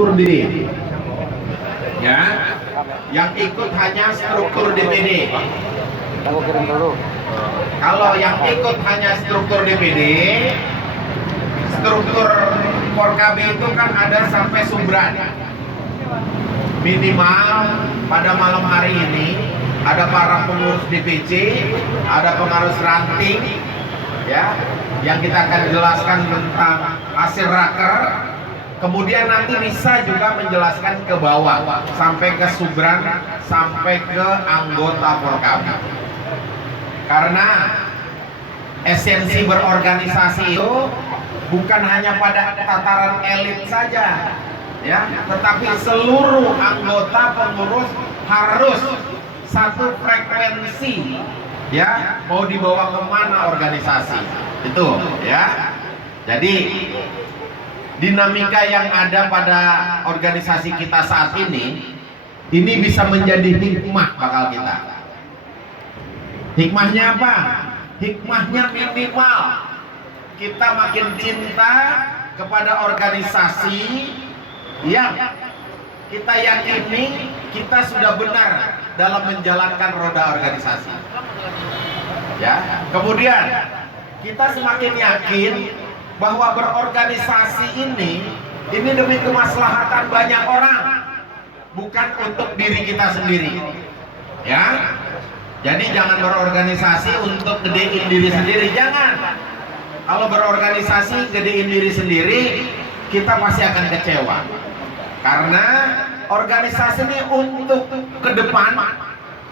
struktur DPD. Ya, yang ikut hanya struktur DPD. Aku kirim dulu. Kalau yang ikut hanya struktur DPD, struktur Forkab itu kan ada sampai Subran. Minimal pada malam hari ini ada para pengurus DPC, ada pengurus ranting, ya, yang kita akan jelaskan tentang hasil raker. Kemudian nanti bisa juga menjelaskan ke bawah sampai ke Subran, sampai ke anggota Forkab. Karena esensi berorganisasi itu bukan hanya pada tataran elit saja, ya, tetapi seluruh anggota pengurus harus satu frekuensi, ya, mau dibawa kemana organisasi itu, ya. Jadi dinamika yang ada pada organisasi kita saat ini bisa menjadi hikmah bakal kita. Hikmahnya apa? Hikmahnya minimal kita makin cinta kepada organisasi yang kita yakini kita sudah benar dalam menjalankan roda organisasi. Ya, kemudian kita semakin yakin bahwa berorganisasi ini demi kemaslahatan banyak orang, bukan untuk diri kita sendiri. Ya. Jadi jangan berorganisasi untuk gedein diri sendiri, jangan. Kalau berorganisasi gedein diri sendiri, kita pasti akan kecewa. Karena organisasi ini untuk ke depan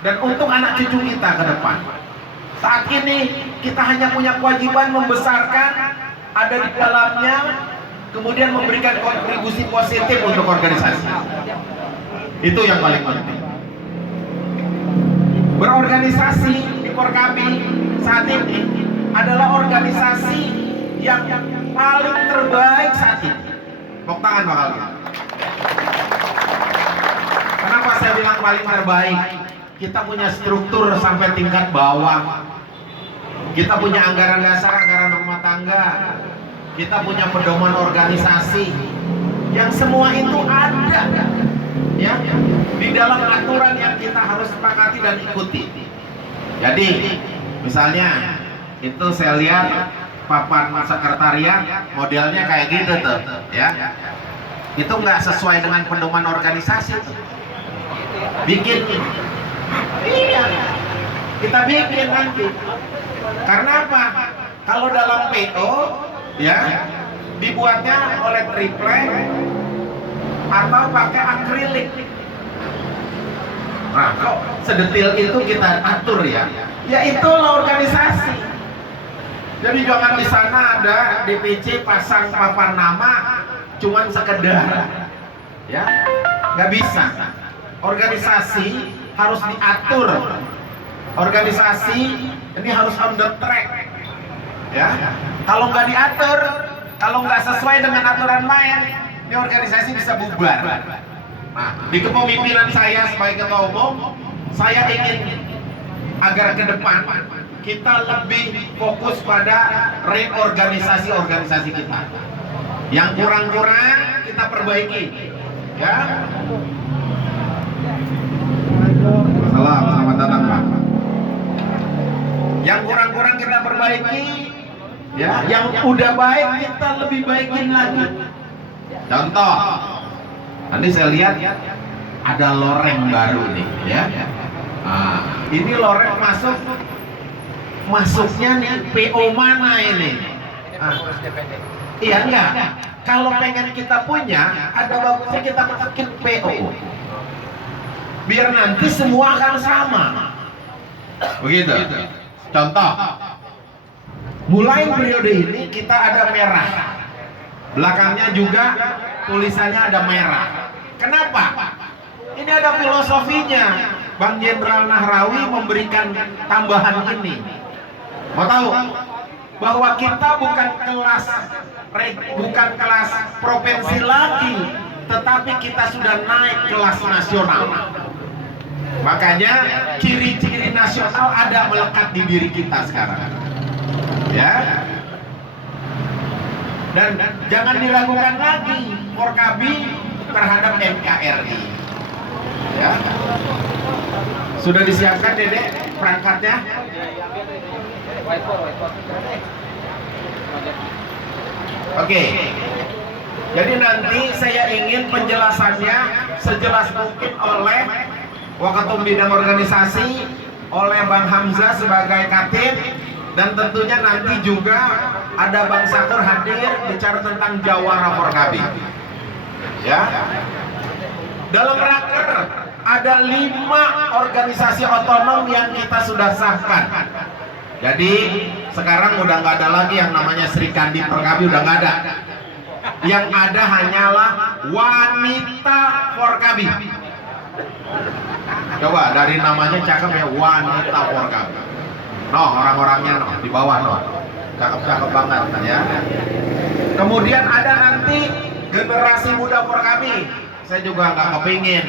dan untuk anak cucu kita ke depan. Saat ini kita hanya punya kewajiban membesarkan, ada di dalamnya, kemudian memberikan kontribusi positif untuk organisasi. Itu yang paling penting. Berorganisasi di Forkabi saat ini adalah organisasi yang paling terbaik saat ini. Tepuk tangan bakal kita. Kenapa saya bilang paling terbaik? Kita punya struktur sampai tingkat bawah. Kita punya anggaran dasar, anggaran rumah tangga. Kita punya pedoman organisasi. Yang semua itu ada, ya, di dalam aturan yang kita harus sepakati dan ikuti. Jadi misalnya itu saya lihat papan sekretariat modelnya kayak gitu tuh, ya. Itu nggak sesuai dengan pedoman organisasi tuh. Bikin, iya, kita bikin nanti. Karena apa? Kalau dalam PO, ya, dibuatnya oleh triplek atau pakai akrilik. Nah, kok sedetil itu kita atur, ya? Ya itulah organisasi. Jadi jangan di sana ada DPC pasang papan nama cuman sekedar, ya, nggak bisa. Organisasi harus diatur. Organisasi ini harus on the track, ya. Kalau nggak diatur, kalau nggak sesuai dengan aturan main, ini organisasi bisa bubar. Nah, di kepemimpinan saya sebagai ketua umum, saya ingin agar ke depan kita lebih fokus pada reorganisasi organisasi kita. Yang kurang-kurang kita perbaiki, ya. Salam, selamat datang, Pak. Yang kurang-kurang kita perbaiki, ya. Yang udah baik kita lebih baikin lagi. Contoh, nanti saya lihat ada loreng baru nih, ya. Nah, ini loreng masuknya nih PO mana ini? Iya enggak? Kalau pengen kita punya, ada bagusnya kita masukin PO. Biar nanti semua akan sama. Begitu. Contoh, mulai periode ini kita ada merah. Belakangnya juga tulisannya ada merah. Kenapa? Ini ada filosofinya. Bang Jenderal Nahrawi memberikan tambahan ini. Mau tahu? Bahwa kita bukan kelas provinsi lagi, tetapi kita sudah naik kelas nasional. Makanya ciri-ciri nasional ada melekat di diri kita sekarang, ya. Dan jangan diragukan lagi, Forkabi terhadap NKRI. Ya. Sudah disiapkan Dedek perangkatnya? Oke. Jadi nanti saya ingin penjelasannya sejelas mungkin oleh Wakatum Bidang Organisasi, oleh Bang Hamzah sebagai Katib, dan tentunya nanti juga ada Bang Sakur hadir bicara tentang Jawara Forkabi. Ya. Dalam raker ada 5 organisasi otonom yang kita sudah sahkan. Jadi sekarang udah nggak ada lagi yang namanya Sri Kandi Forkabi, udah nggak ada. Yang ada hanyalah Wanita Forkabi. Coba dari namanya cakep ya, Wanita Forkabi. Noh, orang-orangnya noh di bawah noh, cakep-cakep banget ya. Kemudian ada nanti generasi muda Forkabi. Saya juga nggak kepingin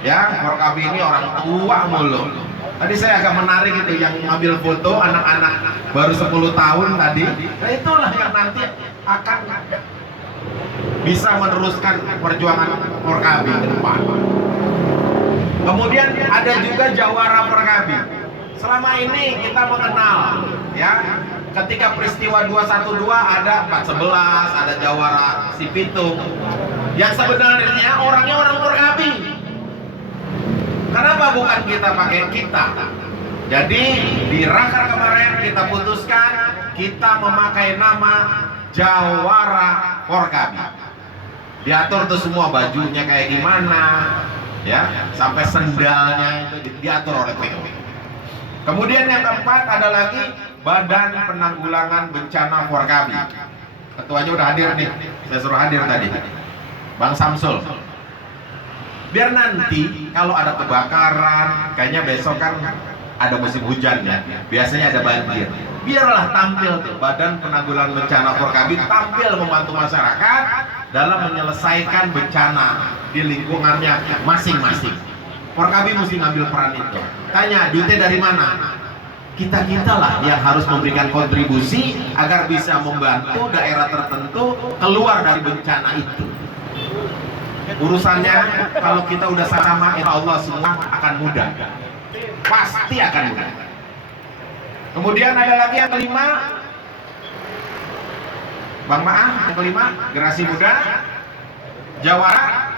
ya Forkabi ini orang tua mulu. Tadi saya agak menarik itu yang ngambil foto anak-anak baru 10 tahun tadi. Nah itulah yang nanti akan bisa meneruskan perjuangan Forkabi ke depan. Kemudian ada juga Jawara Forkabi. Selama ini kita mengenal ya, ketika peristiwa 212 ada 411, ada Jawara Sipitung. Yang sebenarnya orangnya orang Forkabi. Kenapa bukan kita pakai kita? Jadi di raker kemarin kita putuskan kita memakai nama Jawara Forkabi. Diatur tuh semua bajunya kayak gimana, ya, sampai sendalnya itu diatur oleh PO. Kemudian yang keempat ada lagi Badan Penanggulangan Bencana Forkabi. Ketuanya udah hadir nih, saya suruh hadir tadi, Bang Samsul. Biar nanti kalau ada kebakaran, kayaknya besok kan ada musim hujan ya, biasanya ada banjir. Biarlah tampil tuh Badan Penanggulangan Bencana Forkabi tampil membantu masyarakat dalam menyelesaikan bencana di lingkungannya masing-masing. Forkabi mesti ngambil peran itu. Tanya, duitnya dari mana? Kita-kita lah yang harus memberikan kontribusi agar bisa membantu daerah tertentu keluar dari bencana itu. Urusannya kalau kita udah sama, insya Allah semua akan mudah. Pasti akan mudah. Kemudian ada lagi yang kelima, Bang Maah, yang kelima, generasi muda, Jawara